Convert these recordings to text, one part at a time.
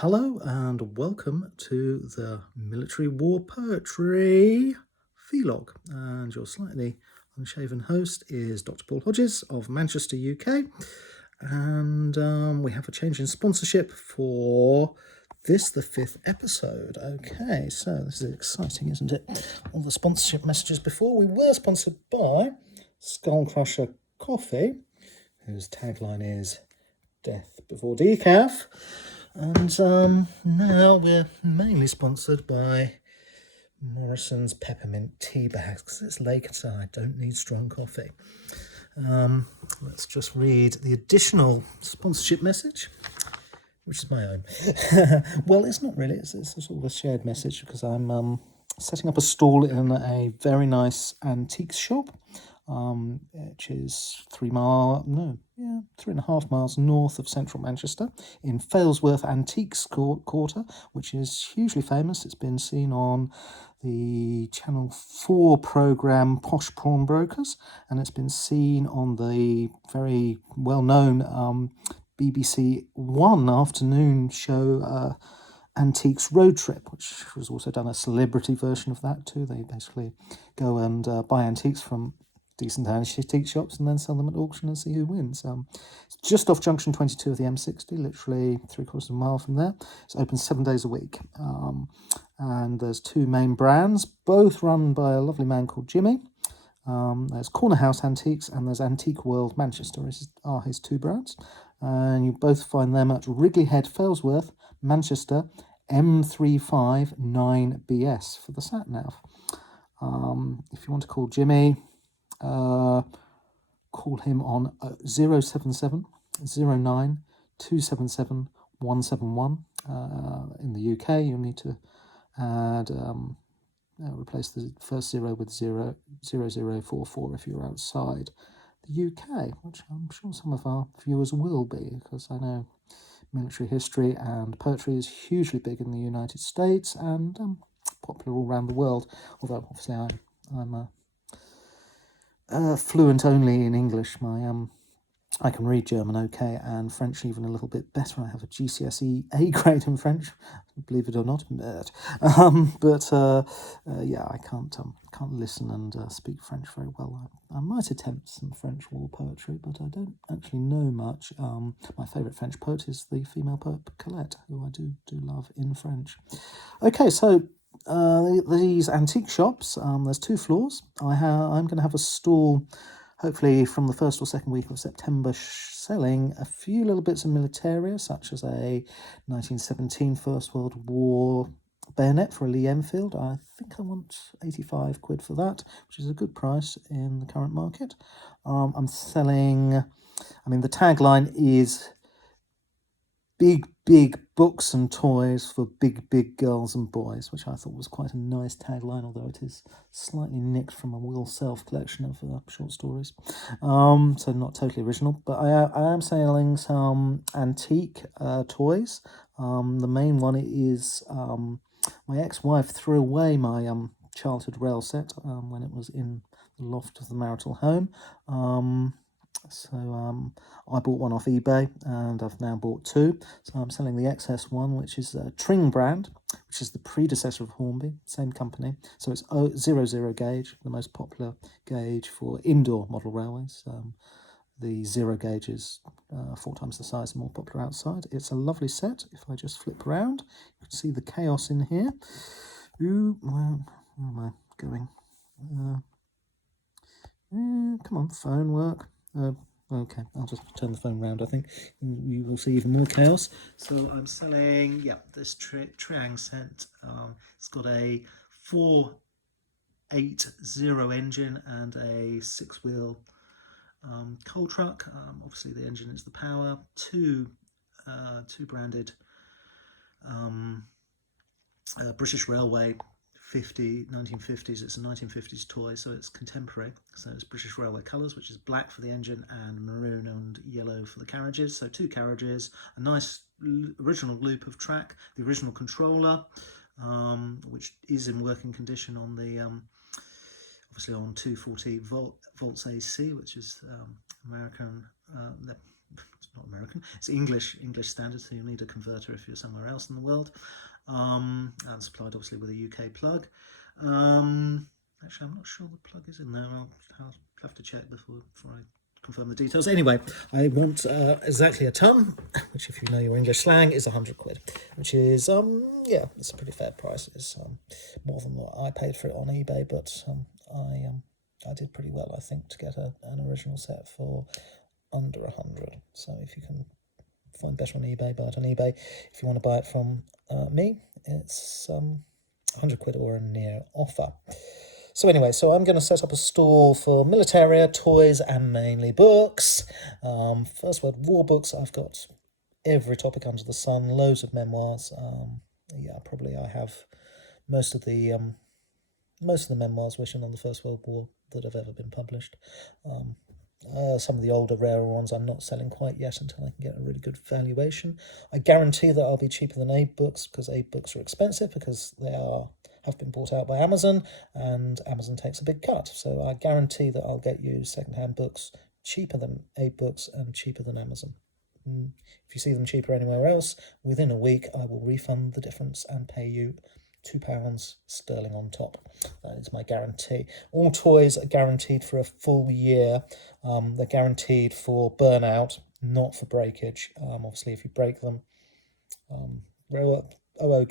Hello and welcome to the Military War Poetry vlog. And your slightly unshaven host is Dr. Paul Hodges of Manchester, UK. And we have a change in sponsorship for this, the 5th episode. Okay, so this is exciting, isn't it? All the sponsorship messages before. We were sponsored by Skullcrusher Coffee, whose tagline is Death Before Decaf. And now we're mainly sponsored by Morrison's Peppermint Tea Bags, because it's Lakeside, don't need strong coffee. Let's just read the additional sponsorship message, which is my own. Well, it's not really, it's a sort of a shared message, because I'm setting up a stall in a very nice antiques shop, which is 3.5 miles north of central Manchester, in Failsworth Antiques Quarter, which is hugely famous. It's been seen on the Channel 4 programme Posh Pawnbrokers, and it's been seen on the very well-known BBC One afternoon show Antiques Road Trip, which was also done a celebrity version of that too. They basically go and buy antiques from decent antique shops and then sell them at auction and see who wins. It's just off junction 22 of the M60, literally 3/4 of a mile from there. It's open 7 days a week. And there's two main brands, both run by a lovely man called Jimmy. There's Corner House Antiques and there's Antique World Manchester are his two brands. And you both find them at Wrigley Head, Failsworth, Manchester, M359BS for the sat-nav. If you want to call Jimmy, call him on 077 09 277 171. In the UK, you'll need to add replace the first 0 with 0044 if you're outside the UK, which I'm sure some of our viewers will be, because I know military history and poetry is hugely big in the United States and popular all around the world, although obviously I'm fluent only in English. I can read German okay, and French even a little bit better. I have a GCSE A grade in French, believe it or not. Yeah, I can't listen and speak French very well. I might attempt some French war poetry, but I don't actually know much. My favourite French poet is the female poet Colette, who I do love in French. Okay, so these antique shops, there's 2 floors. I'm going to have a stall, hopefully from the 1st or 2nd week of September, selling a few little bits of militaria, such as a 1917 First World War bayonet for a Lee Enfield. I think I want 85 quid for that, which is a good price in the current market. I'm selling, the tagline is big books and toys for big girls and boys, which I thought was quite a nice tagline, although it is slightly nicked from a Will Self collection of short stories, so not totally original. But I am selling some antique toys. The main one is my ex-wife threw away my childhood rail set when it was in the loft of the marital home. So I bought one off eBay, and I've now bought 2. So I'm selling the XS one, which is a Tring brand, which is the predecessor of Hornby, same company. So it's 00 gauge, the most popular gauge for indoor model railways. The 0 gauge is 4 times the size and more popular outside. It's a lovely set. If I just flip around, you can see the chaos in here. Ooh, well, where am I going? Come on, phone work. Okay, I'll just turn the phone around. I think you will see even more chaos. So I'm selling, this Triang set. It's got a 480 engine and a 6-wheel coal truck. Obviously the engine is the power. Two branded British Railway 1950s. It's a 1950s toy, so it's contemporary. So it's British Railway colours, which is black for the engine and maroon and yellow for the carriages. So 2 carriages, a nice original loop of track, the original controller, which is in working condition on the obviously on 240 volts AC, which is American not American, it's English standard, so you'll need a converter if you're somewhere else in the world. And supplied obviously with a UK plug. Actually, I'm not sure the plug is in there. I'll have to check before I confirm the details. Anyway, I want exactly a ton, which if you know your English slang is £100, which is yeah, it's a pretty fair price. It's more than what I paid for it on eBay, but I did pretty well, I think, to get an original set for under 100. So if you can find better on eBay, buy it on eBay. If you want to buy it from me, it's £100 or a near offer. So anyway, so I'm going to set up a stall for militaria, toys, and mainly books. First World War books. I've got every topic under the sun, loads of memoirs. Yeah, probably I have most of the memoirs written on the First World War that have ever been published. Some of the older, rarer ones I'm not selling quite yet until I can get a really good valuation. I guarantee that I'll be cheaper than Abe books, because Abe books are expensive because they have been bought out by Amazon, and Amazon takes a big cut. So I guarantee that I'll get you second-hand books cheaper than Abe books and cheaper than Amazon. If you see them cheaper anywhere else, within a week I will refund the difference and pay you £2 sterling on top. That is my guarantee. All toys are guaranteed for a full year. They're guaranteed for burnout, not for breakage. Obviously, if you break them, OO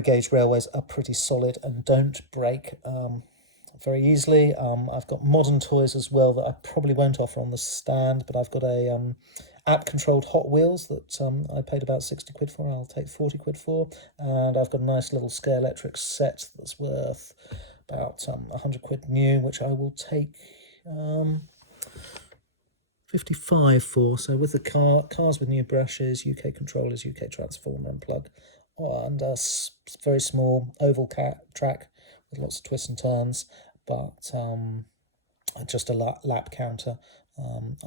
gauge railways are pretty solid and don't break very easily. I've got modern toys as well that I probably won't offer on the stand, but I've got a app-controlled Hot Wheels that I paid about £60 for. I'll take £40 for, and I've got a nice little Scale Electric set that's worth about £100 new, which I will take 55 for. So with the cars with new brushes, UK controllers, UK transformer and plug, and a very small oval track with lots of twists and turns, but just a lap counter.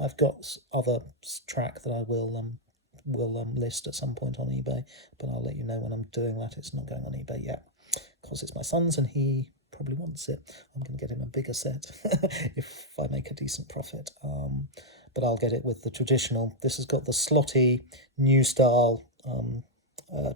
I've got other track that I will list at some point on eBay, but I'll let you know when I'm doing that. It's not going on eBay yet because it's my son's and he probably wants it. I'm going to get him a bigger set if I make a decent profit. But I'll get it with the traditional. This has got the slotty new style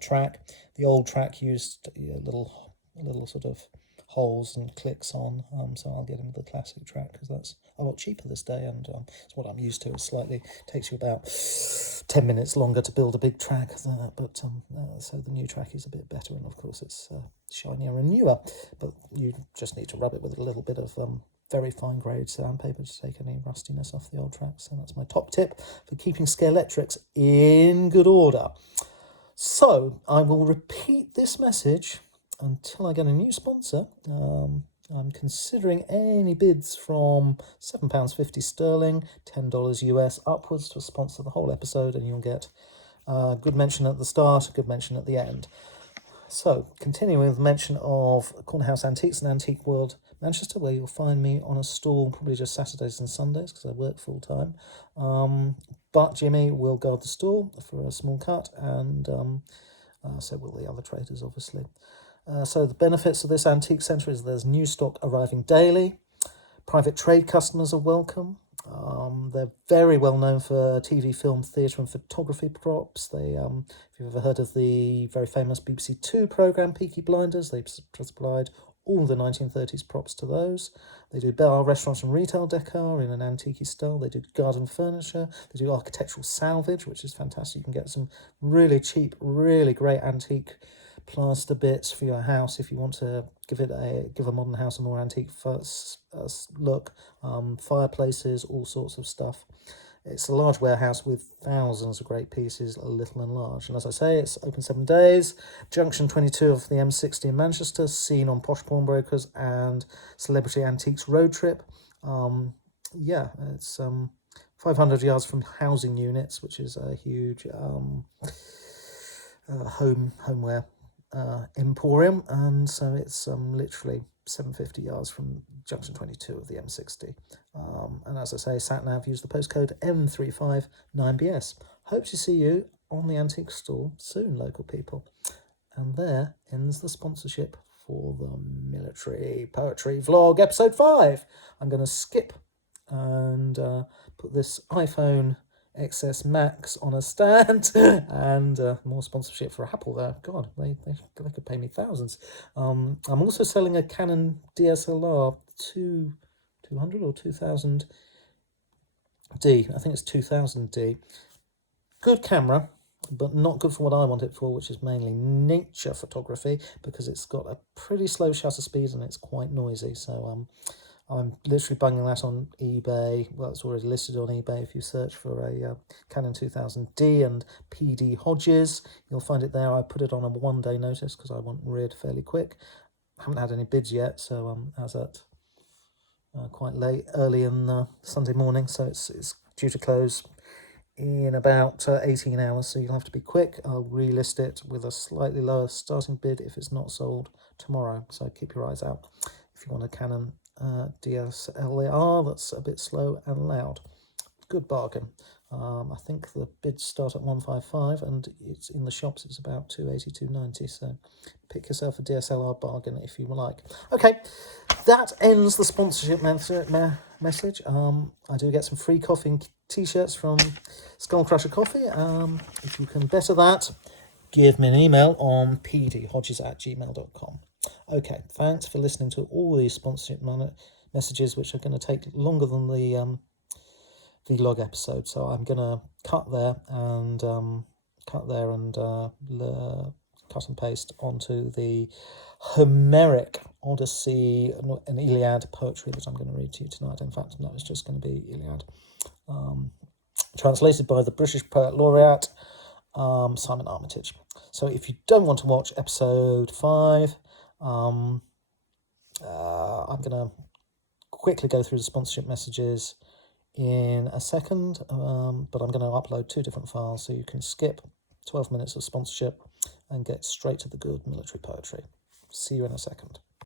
track. The old track used little sort of holes and clicks on, so I'll get him the classic track because that's a lot cheaper this day, and it's what I'm used to. It takes you about 10 minutes longer to build a big track than that, but so the new track is a bit better, and of course it's shinier and newer, but you just need to rub it with a little bit of very fine grade sandpaper to take any rustiness off the old tracks. So that's my top tip for keeping Scale Electrics in good order. So I will repeat this message until I get a new sponsor. I'm considering any bids from £7.50 sterling, $10 US upwards to sponsor the whole episode, and you'll get a good mention at the start, a good mention at the end. So, continuing with mention of Corner House Antiques and Antique World Manchester, where you'll find me on a stall probably just Saturdays and Sundays because I work full time. But Jimmy will guard the stall for a small cut, and so will the other traders, obviously. So the benefits of this antique centre is there's new stock arriving daily. Private trade customers are welcome. They're very well known for TV, film, theatre and photography props. They, if you've ever heard of the very famous BBC Two programme, Peaky Blinders, they supplied all the 1930s props to those. They do bar, restaurants and retail decor in an antique style. They do garden furniture. They do architectural salvage, which is fantastic. You can get some really cheap, really great antique plaster bits for your house if you want to give a modern house a more antique first look. Fireplaces, all sorts of stuff. It's a large warehouse with thousands of great pieces, little and large. And as I say, it's open 7 days. Junction 22 of the M60 in Manchester, seen on Posh Pawnbrokers and Celebrity Antiques Road Trip. Yeah, it's 500 yards from housing units, which is a huge homeware emporium, and so it's literally 750 yards from junction 22 of the M60. And as I say, sat-nav, use the postcode M359BS. Hope to see you on the antique stall soon, local people. And there ends the sponsorship for the Military Poetry Vlog episode 5. I'm going to skip and put this iPhone XS Max on a stand, and more sponsorship for Apple there. God, they could pay me thousands. I'm also selling a Canon DSLR 200 or 2000D. I think it's 2000D. Good camera, but not good for what I want it for, which is mainly nature photography, because it's got a pretty slow shutter speed and it's quite noisy. So I'm literally banging that on eBay. Well, it's already listed on eBay. If you search for a Canon 2000D and PD Hodges, you'll find it there. I put it on a one-day notice because I want rid fairly quick. I haven't had any bids yet, so as at quite early in Sunday morning, so it's due to close in about 18 hours, so you'll have to be quick. I'll relist it with a slightly lower starting bid if it's not sold tomorrow, so keep your eyes out if you want a Canon DSLR that's a bit slow and loud. Good bargain. I think the bids start at 155 and it's in the shops, it's about 280, 290, so pick yourself a DSLR bargain if you like. Okay, that ends the sponsorship message. I do get some free coffee and t-shirts from Skull Crusher Coffee. If you can better that, give me an email on pdhodges@gmail.com. Okay, thanks for listening to all these sponsorship messages, which are going to take longer than the vlog episode. So I'm going to cut there and cut and paste onto the Homeric Odyssey and Iliad poetry that I'm going to read to you tonight. In fact, no, it's just going to be Iliad. Translated by the British Poet Laureate, Simon Armitage. So if you don't want to watch episode 5, I'm going to quickly go through the sponsorship messages in a second, but I'm going to upload 2 different files so you can skip 12 minutes of sponsorship and get straight to the good military poetry. See you in a second.